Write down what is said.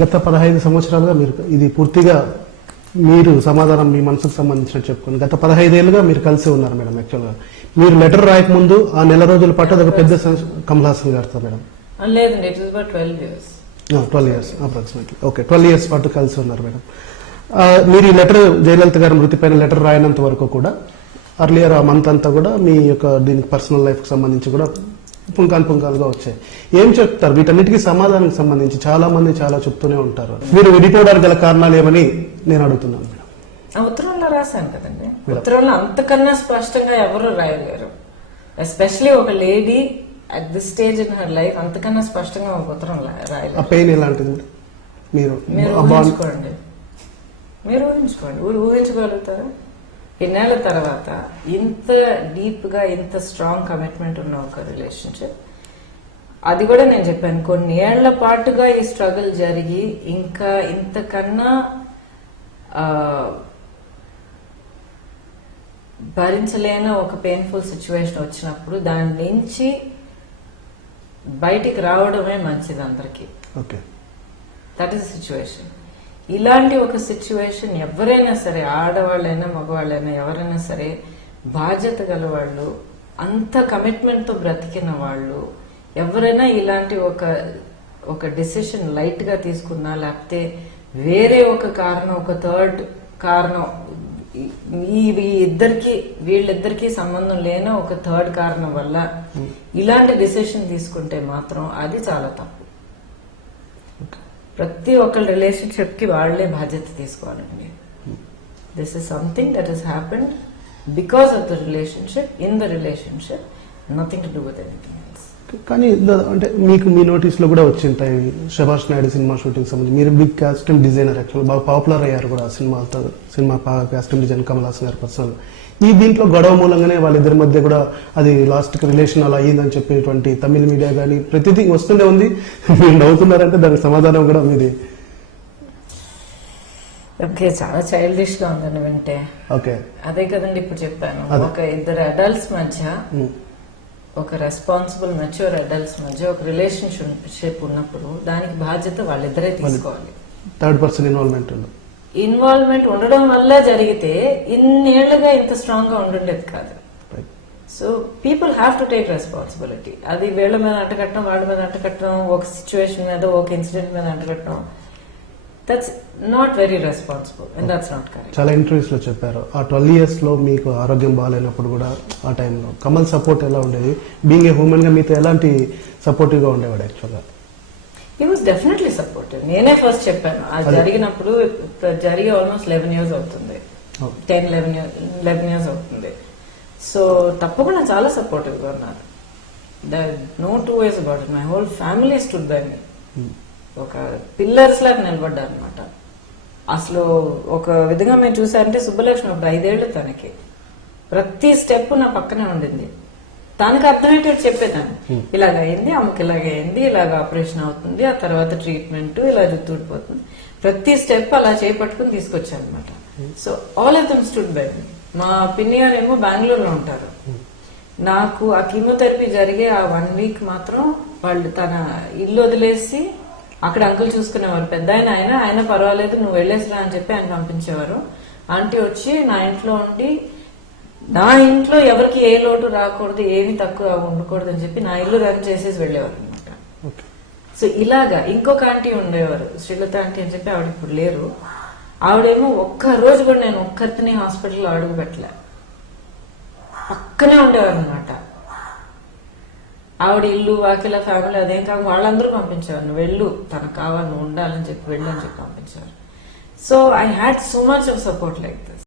గత 15 సంవత్సరాలుగా మీరు ఇది పూర్తిగా మీరు సమాధానం మీ మనసుకు సంబంధించినట్టు చెప్పుకోండి. గత 15 ఏళ్ళుగా మీరు కలిసి ఉన్నారు మేడం. యాక్చువల్గా మీరు లెటర్ రాయకముందు ఆ నెల రోజుల పాటు అదొక పెద్ద కమల్ హాసన్ గారితో మేడం. లేదండి, it was about 12 years. 12 years approximately. Okay, 12 years పాటు కలిసి ఉన్నారు మేడం. మీరు ఈ లెటర్ జయలలిత గారి మృతిపైన లెటర్ రాయనంత వరకు కూడా అర్లియర్ ఆ మంత్ అంతా కూడా మీ యొక్క దీనికి పర్సనల్ లైఫ్ కి సంబంధించి కూడా పుంకాలుగా వచ్చాయి. ఏం చెప్తారు వీటన్నిటికీ సమాధానానికి సంబంధించి? చాలా మంది చాలా చెప్తూనే ఉంటారు. మీరు విడిపోవడానికి గల కారణాలు ఏమని నేను అడుగుతున్నాను మేడం. ఉత్తరంలో రాశాను కదండి. ఉత్తరంలో అంతకన్నా స్పష్టంగా ఎవరు రాయలేరు. ఎస్పెషలీ ఒక lady at this stage in her life అంతకన్నా స్పష్టంగా ఒక ఉత్తరం రాయలేరు. ఆ పెయిన్ ఎలాంటిది మీరు ఊహించుకోండి. ఊహించగలుగుతారా? ఇన్నేళ్ల తర్వాత ఇంత డీప్ గా ఇంత స్ట్రాంగ్ కమిట్మెంట్ ఉన్న ఒక రిలేషన్షిప్, అది కూడా నేను చెప్పాను కొన్ని ఏళ్ల పాటుగా ఈ స్ట్రగుల్ జరిగి ఇంకా ఇంతకన్నా భరించలేని ఒక పెయిన్ఫుల్ సిచ్యువేషన్ వచ్చినప్పుడు దాని నుంచి బయటికి రావడమే మంచిది అందరికీ. That is situation. ఇలాంటి ఒక సిచ్యువేషన్ ఎవరైనా సరే, ఆడవాళ్ళైనా మగవాళ్ళైనా ఎవరైనా సరే, బాధ్యత గల వాళ్ళు, అంత కమిట్మెంట్ తో బ్రతికిన వాళ్ళు ఎవరైనా ఇలాంటి ఒక డెసిషన్ లైట్ గా తీసుకున్నా, లేకపోతే వేరే ఒక కారణం, ఒక థర్డ్ కారణం, వీళ్ళిద్దరికి సంబంధం లేని ఒక థర్డ్ కారణం వల్ల ఇలాంటి డెసిషన్ తీసుకుంటే మాత్రం అది చాలా తప్పు. ప్రతి ఒక్కరి రిలేషన్షిప్ కి వాళ్లే బాధ్యత తీసుకోవాలండి. This is something that has happened because of the relationship, in the relationship, nothing to do with anything else. కానీ అంటే మీకు మీ నోటీస్ లో కూడా వచ్చింటాయి శభాష్ నాయుడు సినిమా షూటింగ్ సంబంధించి. మీరు బిగ్ కాస్ట్యూమ్ డిజైనర్, యాక్చువల్ బాగా పాపులర్ అయ్యారు కూడా cinema costume design Kamal Haasan గారు పర్సనల్. ఈ దీంట్లో గొడవ మూలంగానే వాళ్ళిద్దరి మధ్య కూడా అది లాస్ట్ కి రిలేషన్ అలా అయ్యిందని చెప్పేటువంటి తమిళ మీడియా కానీ ప్రతిదీ వస్తూనే ఉంది. మీరు నవ్వుతున్నారంటే దానికి సమాధానం కూడా మీది. ఓకే, చాలా చైల్డిష్ గా ఉందని వింటే. ఓకే, అదే కదండి ఇప్పుడు చెప్పాను. ఒక ఇద్దరు అడల్ట్స్ మధ్య, ఒక రెస్పాన్సిబుల్ మెచ్యూర్ అడల్ట్స్ మధ్య ఒక రిలేషన్షిప్ ఉన్నప్పుడు దానికి బాధ్యత వాళ్ళిద్దరే తీసుకోవాలి. థర్డ్ పర్సన్ ఇన్వాల్వ్మెంట్ ఉండడం వల్ల జరిగితే ఇన్నేళ్లుగా ఇంత స్ట్రాంగ్ గా ఉండుండేది కాదు. So people have to take responsibility. అది వీళ్ళ మీద అంటకట్టడం, వాళ్ళ మీద అంటకట్టడం, ఒక సిచ్యువేషన్ మీద, ఒక ఇన్సిడెంట్ మీద అంటకట్టడం, that's not very responsible and that's not correct. చాలా ఇంటర్వ్యూస్ లో చెప్పారు. ఆ 12 years లో మీకు ఆరోగ్యం బాగాలేనప్పుడు కూడా ఆ టైంలో కమల్ సపోర్ట్ ఎలా ఉండేది? బీయింగ్ ఏ హ్యూమన్ గా మీతో ఎలాంటి సపోర్టివ్ గా ఉండేవాడు? యాక్చువల్గా హీ వాజ్ డెఫినెట్లీ సపోర్టివ్. నేనే ఫస్ట్ చెప్పాను. అది జరిగినప్పుడు, జరిగి ఆల్మోస్ట్ 11 years అవుతుంది, 10-11 years అవుతుంది. సో తప్పకుండా చాలా సపోర్టివ్ గా ఉన్నారు. No two ways about it. My whole family stood by me. ఒక పిల్లర్స్ లాగా నిలబడ్డారు అనమాట. అసలు ఒక విధంగా మేము చూసారంటే సుబ్బలక్ష్మి ఒక 5 ఏళ్లు తనకి ప్రతి స్టెప్ నా పక్కనే ఉండింది. తనకు అర్థమయ్యేటట్టు చెప్పేదాన్ని. ఇలాగైంది, అమ్మకి ఇలాగైంది, ఇలాగ ఆపరేషన్ అవుతుంది, ఆ తర్వాత ట్రీట్మెంట్, ఇలా జుట్టుడిపోతుంది. ప్రతి స్టెప్ అలా చేపట్టుకుని తీసుకొచ్చాను అనమాట. So all of them stood by me. మా పిన్ని గారు ఏమో బెంగళూరులో ఉంటారు. నాకు ఆ కీమోథెరపీ జరిగే ఆ 1 week మాత్రం వాళ్ళు తన ఇల్లు వదిలేసి అక్కడ అంకుల్ చూసుకునేవారు. పెద్ద ఆయన పర్వాలేదు నువ్వు వెళ్ళేసిరా అని చెప్పి ఆయన పంపించేవారు. ఆంటీ వచ్చి నా ఇంట్లో ఉండి, నా ఇంట్లో ఎవరికి ఏ లోటు రాకూడదు, ఏమి తక్కువ ఉండకూడదు అని చెప్పి నా ఇల్లు రన్ చేసేసి వెళ్ళేవారు అనమాట. సో ఇలాగా ఇంకొక ఆంటీ ఉండేవారు, శ్రీలత ఆంటీ అని చెప్పి, ఆవిడ ఇప్పుడు లేరు. ఆవిడేమో ఒక్క రోజు కూడా నేను ఒక్కరిని హాస్పిటల్లో అడుగు పెట్టలే, పక్కనే ఉండేవారు అనమాట. ఆవిడ ఇల్లు, వాకిల, ఫ్యామిలీ అదేం కాదు, వాళ్ళందరూ పంపించేవారు. నువ్వు వెళ్ళు, తనకు కావాలి, నువ్వు ఉండాలని చెప్పి వెళ్ళని చెప్పి పంపించేవారు. So I had so much of support like this.